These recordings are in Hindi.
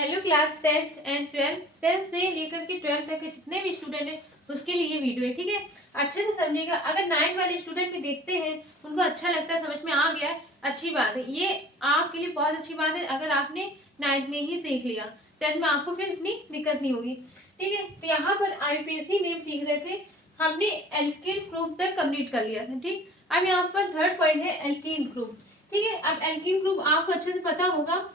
हेलो क्लास 10 एंड 12 10 से लेकर के 12 तक के जितने भी स्टूडेंट हैं उसके लिए वीडियो है, ठीक है। अच्छे से समझिएगा। अगर 9 वाले स्टूडेंट भी देखते हैं, उनको अच्छा लगता है, समझ में आ गया, अच्छी बात है। ये आपके लिए बहुत अच्छी बात है अगर आपने 9 में ही सीख लिया, 10 में आपको फिर इतनी दिक्कत नहीं होगी, ठीक है। तो यहाँ पर आईपीएससी नेम सीख रहे थे, हमने एल्किल ग्रुप तक कंप्लीट कर लिया था, ठीक। अब यहाँ पर थर्ड पॉइंट है एल्कीन ग्रुप, ठीक है। अब एल्कीन ग्रुप आपको अच्छे से पता होगा,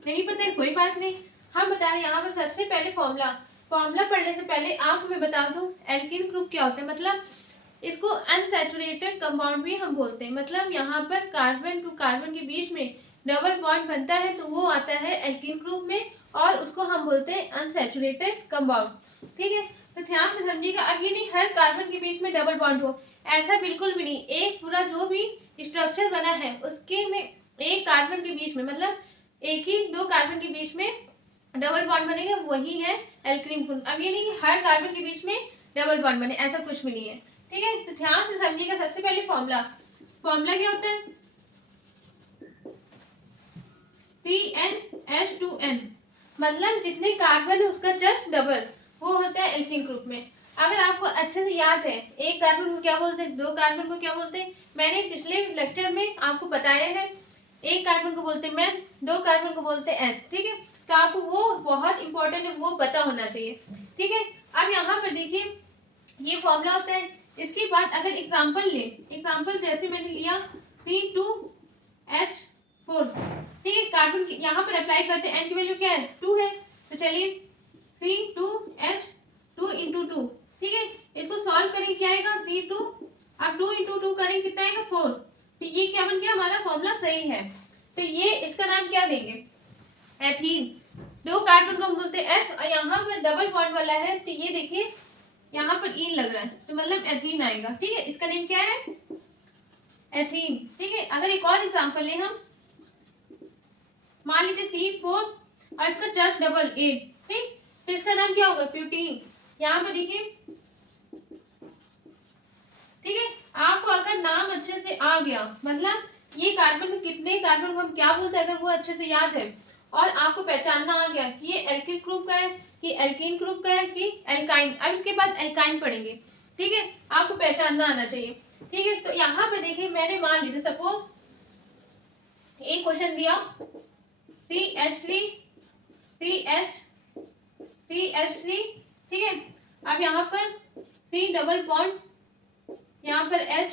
नहीं पता है कोई बात नहीं, हम बता रहे हैं। यहाँ पर सबसे पहले फॉर्मूला पढ़ने से पहले आपको मैं बता दूं एल्कीन ग्रुप क्या होता है। मतलब इसको अनसैचुरेटेड कंपाउंड भी हम बोलते हैं। मतलब यहाँ पर कार्बन टू कार्बन के बीच में डबल बॉन्ड बनता है तो वो आता है एल्कीन ग्रुप में, और उसको हम बोलते हैं अनसैचुरेटेड कंपाउंड, ठीक है। तो ध्यान से समझिएगा। अब ये नहीं हर कार्बन के बीच में डबल बॉन्ड हो, ऐसा बिल्कुल भी नहीं। एक पूरा जो भी स्ट्रक्चर बना है उसके में एक कार्बन के बीच में, मतलब एक ही दो कार्बन के बीच में डबल बॉन्ड बनेगा, वही है एल्कीन ग्रुप। अब ये नहीं हर कार्बन के बीच में डबल बॉन्ड बने, ऐसा कुछ भी नहीं है, ठीक है। तो ध्यान से समझिएगा। सबसे पहले फॉर्मूला क्या होता है? CnH2n, मतलब जितने कार्बन है उसका जस्ट डबल, वो होता है एल्कीन ग्रुप में। अगर आपको अच्छे से याद है, एक कार्बन को क्या बोलते हैं, दो कार्बन को क्या बोलते हैं, मैंने पिछले लेक्चर में आपको बताया है। एक कार्बन को बोलते हैं मेन, दो कार्बन को बोलते हैं एस, ठीक है। तो आपको वो बहुत इंपॉर्टेंट है, वो पता होना चाहिए, ठीक है। अब यहाँ पर देखिए ये फॉर्मूला होता है। इसके बाद अगर एग्जाम्पल ले, एग्जाम्पल जैसे मैंने लिया C2H4, ठीक है। कार्बन यहाँ पर अप्लाई करते हैं, एन की वैल्यू क्या है 2 है, तो चलिए C2H2 इंटू 2, ठीक है। इसको सॉल्व करेंगे क्या आएगा C2, अब 2 इंटू 2 करेंगे कितना आएगा 4। तो ये क्या बन गया, हमारा फॉर्मूला सही है। तो ये इसका नाम क्या देंगे, एथीन। दो कार्बन को हम बोलते हैं एथ, और यहाँ पर डबल बॉन्ड वाला है तो ये देखिए यहाँ पर इन लग रहा है, तो मतलब एथीन आएगा, ठीक है। इसका नेम क्या है, एथीन, ठीक है। अगर एक और एग्जांपल ले हम, मान लीजिए C4 और इसका जस्ट डबल 8, ठीक। तो इसका नाम क्या होगा, प्यूटीन। यहाँ पर देखिए, ठीक है। आपको अगर नाम अच्छे से आ गया, मतलब ये कार्बन कितने कार्बन को हम क्या बोलते हैं, अगर वो अच्छे से याद है और आपको पहचानना आ गया कि ये एल्किल ग्रुप का है कि एल्कीन ग्रुप का है कि एल्काइन, अब इसके बाद एल्काइन पढ़ेंगे, ठीक है। आपको पहचानना आना चाहिए, ठीक है। तो यहाँ पे देखिए मैंने मान लीजिए सपोज एक क्वेश्चन दिया CH3 CH3, ठीक है। अब यहाँ पर C डबल बॉन्ड, यहाँ पर H,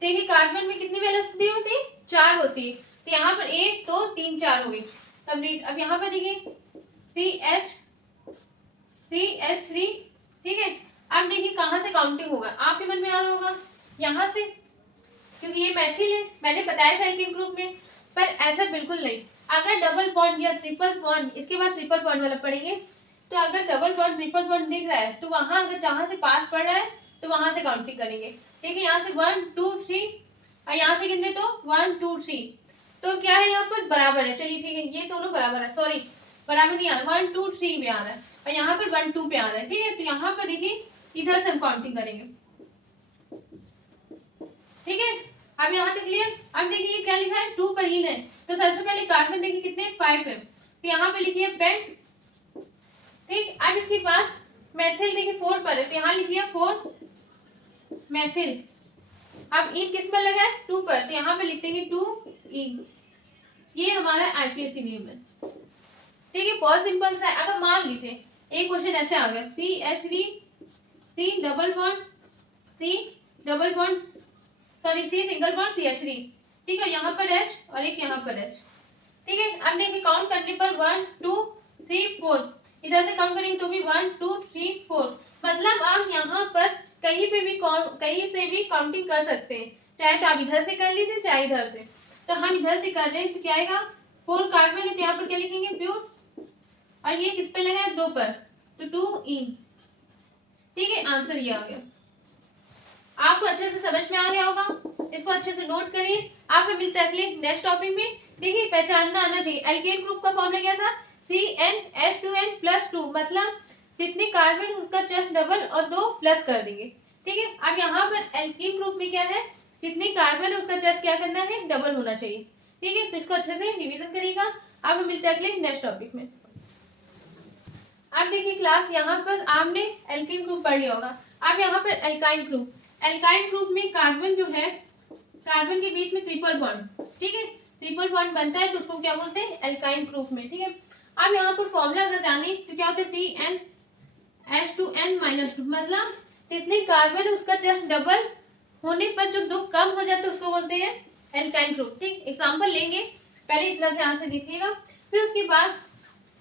देखिए कार्बन में कितनी वैलेंसी होती है, 4 होती है। तो यहाँ पर 1 2 3 4 हो गई कंप्लीट। अब यहाँ पर देखिए CH3, ठीक है। अब देखिए कहाँ से काउंटिंग होगा, आपके मन में आ रहा होगा यहाँ से, क्योंकि ये मैथिल है, मैंने बताया था एल्कीन ग्रुप में। पर ऐसा बिल्कुल नहीं। अगर डबल बॉन्ड या ट्रिपल बॉन्ड, इसके बाद ट्रिपल बॉन्ड वाला पढ़ेंगे, तो अगर डबल बॉन्ड ट्रिपल बॉन्ड दिख रहा है तो वहां अगर जहां से पास पड़ रहा है तो वहां से काउंटिंग करेंगे, देखिए यहाँ से 1 2 3, और यहाँ से कितने, तो 1 2 3, तो क्या है यहाँ पर बराबर है। चलिए ठीक है, ये दोनों बराबर है, सॉरी बराबर नहीं आ रहा, 1 2 3 में आ रहा है और यहाँ पर 1 2 पे आ रहा है, ठीक है। तो यहाँ पर देखिए इधर से हम काउंटिंग करेंगे, ठीक है। अब यहाँ तक क्लियर। अब देखिए ये क्या लिखा है, 2 पर इन है, तो सबसे पहले कार्बन देखिए कितने 5 है, तो यहाँ पे लिखिए पेंट, ठीक। अब इसके बाद मेथिल देखिए 4 पर है, तो यहाँ लिखिए 4 मेथिल। अब इन किस पर लगा है, 2 पर, तो यहाँ पे लिख देंगे 2 इन। ये हमारा आईपीएससी नियम है, ठीक है। बहुत सिंपल सा है। अगर मान लीजिए एक क्वेश्चन ऐसे आ गया CH3 C double bond sorry C single bond CH3, ठीक है। यहाँ पर H और एक यहाँ पर H, ठीक है। अब देखिए काउंट करने पर 1 2 3 4, इधर से काउंट करेंगे तो भी 1 2 3 4, मतलब आप यहाँ पर कहीं पे भी कहीं से भी काउंटिंग कर सकते हैं, चाहे तो आप इधर से कर लीजिए चाहे इधर से। तो हम इधर से कर रहे हैं तो क्या आएगा, 4 कार्बन है तो यहाँ पर क्या लिखेंगे प्योर, और ये किस पे लगा है 2 पर, तो 2 इन, ठीक है। आंसर ये आ गया। आपको अच्छे से समझ में आ गया होगा, इसको अच्छे से नोट करिए। आपको मिलते हैं अगले नेक्स्ट टॉपिक में। देखिए पहचानना आना चाहिए, एल्केन ग्रुप का फॉर्मूला क्या था, CnH2n+2, मतलब जितने कार्बन उनका जस्ट डबल और 2 प्लस कर देंगे, ठीक है। अब यहाँ पर एल्कीन ग्रुप में क्या है, जितने कार्बन उसका जस्ट क्या करना है, डबल होना चाहिए, ठीक है। तो इसको अच्छे से रिवीजन करिएगा। अब हम मिलते हैं अगले नेक्स्ट टॉपिक में। अब देखिए क्लास, यहाँ पर आपने एल्कीन ग्रुप पढ़ लिया होगा। अब यहाँ पर एल्काइन ग्रुप, एल्काइन ग्रुप में कार्बन जो है, कार्बन के बीच में ट्रिपल बॉन्ड, ठीक है, ट्रिपल बॉन्ड बनता है तो उसको क्या बोलते हैं, एल्काइन ग्रुप में, ठीक है। अब यहाँ पर फॉर्मूला अगर जाने तो क्या होता है, CnH2n-2, मतलब जितने कार्बन है उसका जस्ट डबल होने पर जो 2 कम हो जाता है उसको बोलते हैं एल्काइन ग्रुप, ठीक। एग्जाम्पल लेंगे, पहले इतना ध्यान से देखिएगा, फिर उसके बाद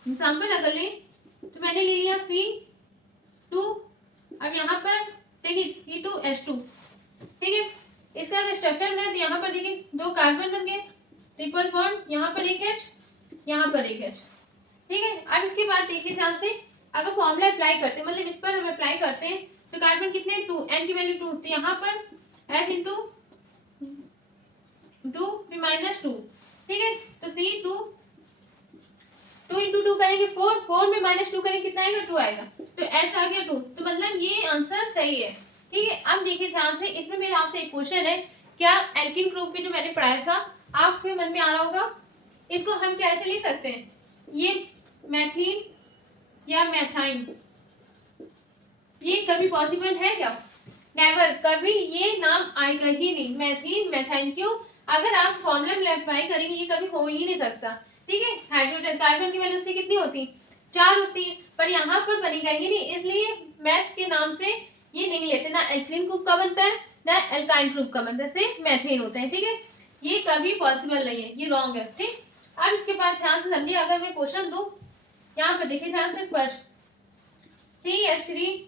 एग्जाम्पल अगर लें तो मैंने ले लिया C2, अब यहाँ पर देखिए C2H2, ठीक है। इसका अगर स्ट्रक्चर बना तो यहाँ पर देखिए 2 कार्बन बन गए, ट्रिपल बॉन्ड, यहाँ पर एक H, यहाँ पर एक H, ठीक है। अब इसके बाद देखिए ध्यान से, अगर फॉर्मूला अप्लाई करते हैं, मतलब इस पर हम अप्लाई करते हैं तो कार्बन कितने, 2, n की वैल्यू 2, तो यहाँ पर H इंटू 2 फिर -2, ठीक है। तो C2, 2 इंटू 2 करेंगे 4, 4 में -2 करेंगे कितना आएगा, 2 आएगा, तो H आ गया 2, तो मतलब ये आंसर सही है, ठीक है। अब देखिए ध्यान से, इसमें मेरा आपसे एक क्वेश्चन है, क्या एल्किन ग्रुप में जो मैंने पढ़ाया था आपके मन में आ रहा होगा, इसको हम कैसे लिख सकते हैं, ये मैथीन या मैथाइन, ये कभी पॉसिबल है क्या, नेवर, कभी ये नाम आएगा ही नहीं, मैथीन मैथाइन, क्यों, अगर आप फॉर्मूला में अप्लाई करेंगे ये कभी हो ही नहीं सकता, ठीक है। हाइड्रोजन, कार्बन की वैल्यू कितनी होती, 4 होती है, पर यहाँ पर बनेगा ही नहीं, इसलिए मैथ के नाम से ये नहीं लेते, ना एल्कीन ग्रुप का बनता है ना एल्काइन ग्रुप का बनता है, सिर्फ मैथेन होता है, ठीक है। ये कभी पॉसिबल नहीं है, ये रॉन्ग है, ठीक। अब इसके बाद ध्यान से समझिए, अगर मैं क्वेश्चन दूं, यहाँ पर देखिए ध्यान से, first CH3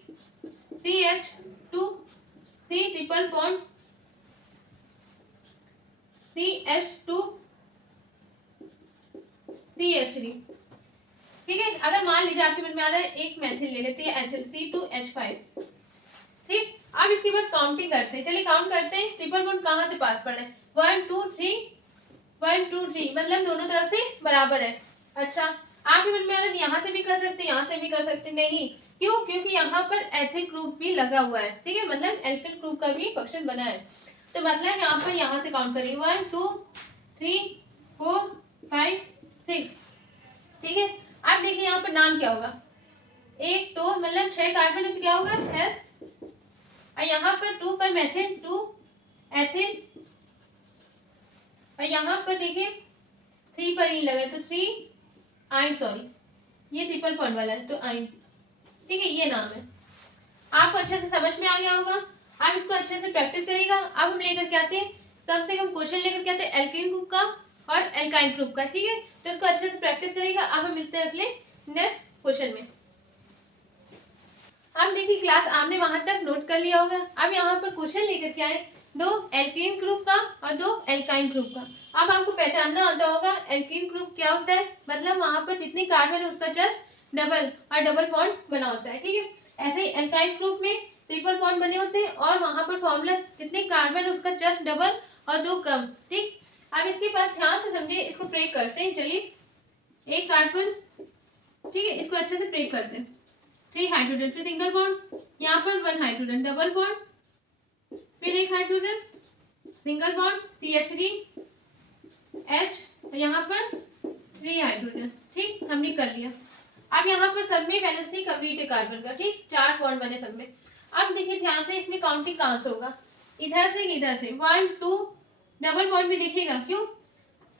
CH2 C triple bond CH2 CH3, ठीक है। अगर मान लीजिए आपके मन में आ रहा है एक मैथिल ले लेते हैं, एथिल C2H5, ठीक। अब इसके बाद काउंटिंग करते हैं, चलिए काउंट करते हैं, ट्रिपल बॉन्ड कहाँ से पास पड़ रहा है, 1 2 3 1 2 3, मतलब दोनों तरफ से बराबर है। अच्छा, आपके मन में आ रहा है यहाँ से भी कर सकते हैं, यहाँ से भी कर सकते हैं, नहीं, क्यों, क्योंकि यहाँ पर एथिल ग्रुप भी लगा हुआ है, ठीक है, मतलब एल्किल ग्रुप का भी फंक्शन बना है, तो मतलब यहाँ पर यहाँ से काउंट करेंगे 1 2 3 4 5 6, ठीक है। अब देखिए यहाँ पर नाम क्या होगा, एक तो मतलब 6 कार्बन है तो क्या होगा S, और यहाँ पर 2 पर मेथिल 2 एथिल, और यहाँ पर देखिए 3 पर इन लगा तो 3 आइन, सॉरी ये ट्रिपल बॉन्ड वाला है तो आइन, ठीक है, ये नाम है। आपको अच्छे से समझ में आ गया होगा, आप इसको अच्छे से प्रैक्टिस करिएगा। अब हम लेकर के आते हैं, कम से कम क्वेश्चन लेकर के आते हैं एल्कीन ग्रुप का और एल्काइन ग्रुप का, ठीक है, तो इसको अच्छे से प्रैक्टिस करिएगा। अब हम मिलते हैं अगले नेक्स्ट क्वेश्चन में। अब देखिए क्लास आपने वहां तक नोट कर लिया होगा, अब यहाँ पर क्वेश्चन लेकर के आए 2 एल्कीन ग्रुप का और 2 एल्काइन ग्रुप का। अब आपको पहचानना आता होगा एल्कीन ग्रुप क्या होता है, मतलब वहां पर जितनी कार्बन है उसका जस्ट डबल और डबल बॉन्ड बना होता है, ठीक है। ऐसे ही एल्काइन ग्रुप में ट्रिपल बॉन्ड बने होते हैं और वहां पर फॉर्मूला जितने कार्बन है उसका जस्ट डबल और 2 कम, ठीक। अब इसके बाद ध्यान से समझिए, इसको ब्रेक करते हैं, चलिए एक कार्बन, ठीक है, इसको अच्छे से ब्रेक करते हैं, 3 हाइड्रोजन फिर सिंगल बॉन्ड, यहाँ पर 1 हाइड्रोजन डबल बॉन्ड, फिर एक हाइड्रोजन सिंगल बॉन्ड CH3H, यहाँ पर 3 हाइड्रोजन, ठीक, हमने कर लिया। अब यहाँ पर सब में वैलेंसी कंप्लीट है कार्बन का, ठीक, 4 बॉन्ड बने सब में। अब देखिए ध्यान से, इसमें काउंटिंग कहाँ से होगा, इधर से 1 2, डबल बॉन्ड भी देखिएगा, क्यों,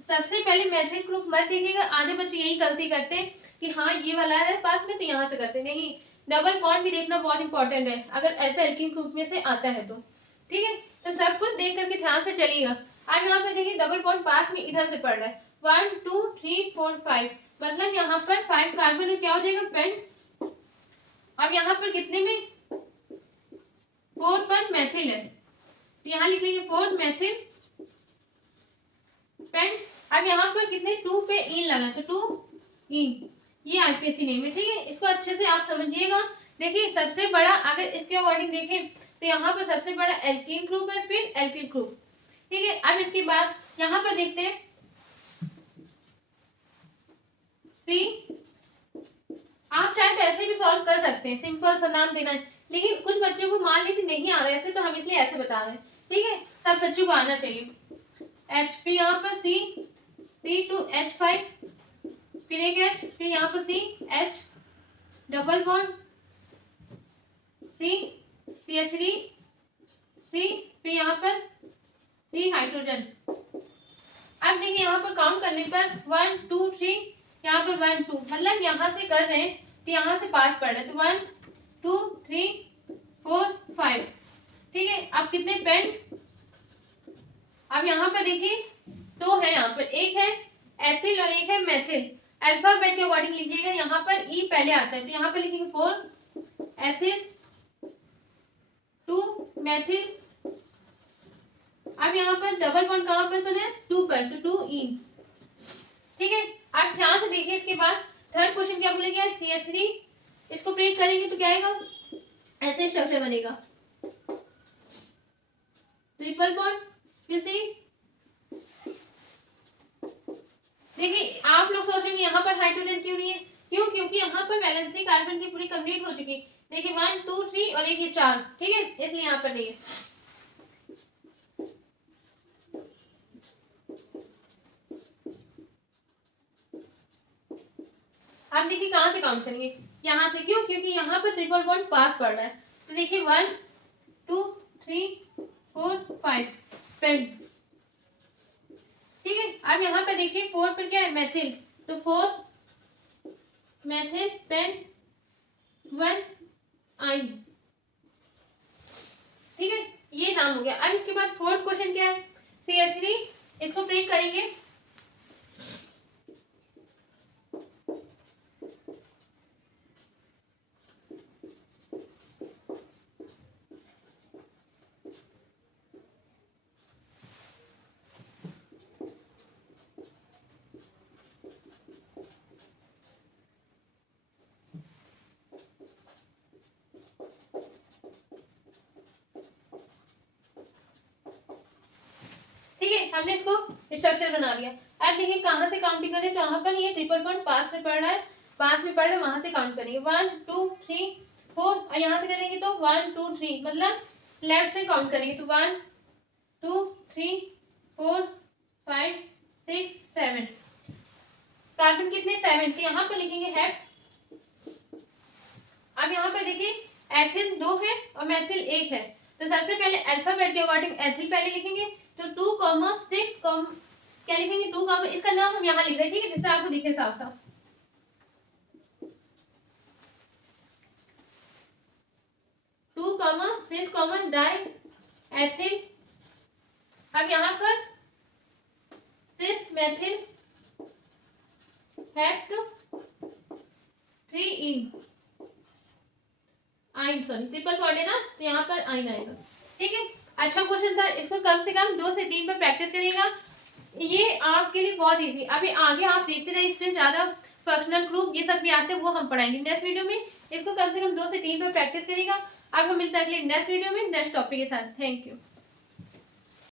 सबसे पहले मेथिल ग्रुप मत देखिएगा, आधे बच्चे यही गलती करते हैं कि हाँ ये वाला है पास में तो यहाँ से करते, नहीं, डबल बॉन्ड भी देखना बहुत इंपॉर्टेंट है अगर ऐसा एल्कीन ग्रुप में से आता है तो, ठीक है। तो सब कुछ देख करके ध्यान से चलिएगा। अब यहाँ पे देखिए डबल बॉन्ड पास में इधर से पड़ रहा है, 1 2 3 4 5, मतलब यहाँ पर 5 कार्बन में क्या हो जाएगा, पेंट। अब यहाँ पर कितने में 4 पर मेथिल है, तो यहाँ लिख लेंगे 4 मेथिल पेंट। अब यहाँ पर कितने 2 पे इन लगा तो 2 इन, ये आईपीएसी नेम है, ठीक है, इसको अच्छे से आप समझिएगा। देखिए सबसे बड़ा अगर इसके अकॉर्डिंग देखें तो यहाँ पर सबसे बड़ा एल्कीन ग्रुप है, फिर एल्किल ग्रुप, ठीक है। अब इसके बाद यहाँ पर देखते हैं सी, आप चाहे तो ऐसे भी सॉल्व कर सकते हैं, सिंपल सा नाम देना है, लेकिन कुछ बच्चों को मान लीजिए नहीं आ रहा है ऐसे, तो हम इसलिए ऐसे बता रहे हैं, ठीक है, सब बच्चों को आना चाहिए। H फिर यहाँ पर C2H5 फिर एक H, फिर यहाँ पर CH double bond C CH3 C, फिर यहाँ पर सी हाइड्रोजन। अब देखिए यहाँ पर काउंट करने पर 1 2 3, यहाँ पर 1 2, मतलब यहाँ से कर रहे हैं तो यहाँ से 5 पड़ रहे हैं, तो 1 2 3 4 5। ठीक है, अब कितने पेंट, अब यहाँ पर देखिए दो है, यहाँ पर एक है एथिल और एक है मेथिल। अल्फाबेट के अकॉर्डिंग लिखिएगा, यहाँ पर ई पहले आता है तो यहाँ पर लिखेंगे 4 एथिल 2 मेथिल। अब यहाँ पर डबल बॉन्ड कहाँ पर बना है, 2 पर, तो 2 इन। ठीक है, आप ध्यान से देखिए। इसके बाद थर्ड क्वेश्चन क्या बोलेगा, CH3, इसको ब्रेक करेंगे तो क्या आएगा, ऐसे स्ट्रक्चर बनेगा, ट्रिपल बॉन्ड फिर सी। देखिए आप लोग सोच रहे हैं यहाँ पर हाइड्रोजन क्यों नहीं है, क्यों, क्योंकि यहाँ पर वैलेंसी कार्बन की पूरी कंप्लीट हो चुकी है। देखिए 1 2 3 और एक ये 4, ठीक है, इसलिए यहाँ पर नहीं है। अब देखिए कहाँ से काउंट करेंगे, यहाँ से, क्यों, क्योंकि यहाँ पर ट्रिपल बॉन्ड पास पड़ रहा है। तो देखिए 1 2 3 4 5 पेंट। ठीक है, अब यहाँ पे देखिए 4 पर क्या है, मेथिल, तो 4 मेथिल पेंट 1 आइन। ठीक है, ये नाम हो गया। अब इसके बाद फोर्थ क्वेश्चन क्या है, CH3, इसको ब्रेक करेंगे, ठीक है, हमने इसको स्ट्रक्चर बना लिया। अब देखिए कहाँ से काउंटिंग करें, तो यहाँ पर ये ट्रिपल बॉन्ड 5 से पड़ रहा है, 5 में पड़ रहा है, वहां से काउंट करेंगे 1 2 3 4, और यहाँ से करेंगे तो 1 2 3, मतलब लेफ्ट से काउंट करेंगे तो 1 2 3 4 5 6 7। कार्बन कितने, 7, तो यहाँ पर लिखेंगे हेप। अब यहाँ पर देखिए एथिल 2 है और मेथिल 1 है, तो सबसे पहले अल्फाबेट के अकॉर्डिंग एथिल पहले लिखेंगे, तो 2,6 क्या लिखेंगे, 2, इसका नाम हम यहाँ लिख रहे हैं, ठीक है, जिससे आपको दिखे साफ साफ। 2,6 डाई एथिल। अब यहाँ पर 6 मेथिल हेप्ट 3 इन आइन, सॉरी ट्रिपल बॉन्ड है ना, तो यहाँ पर आइन आएगा। ठीक है, अच्छा क्वेश्चन था, इसको कम से कम 2 से 3 पर प्रैक्टिस करिएगा, ये आपके लिए बहुत इजी। अभी आगे आप देखते रहे, इससे ज्यादा फंक्शनल ग्रुप ये सब भी आते हैं, वो हम पढ़ाएंगे नेक्स्ट वीडियो में। इसको कम से कम 2 से 3 पर प्रैक्टिस करिएगा। अब हम मिलते हैं अगले नेक्स्ट वीडियो में नेक्स्ट टॉपिक के साथ। Thank you.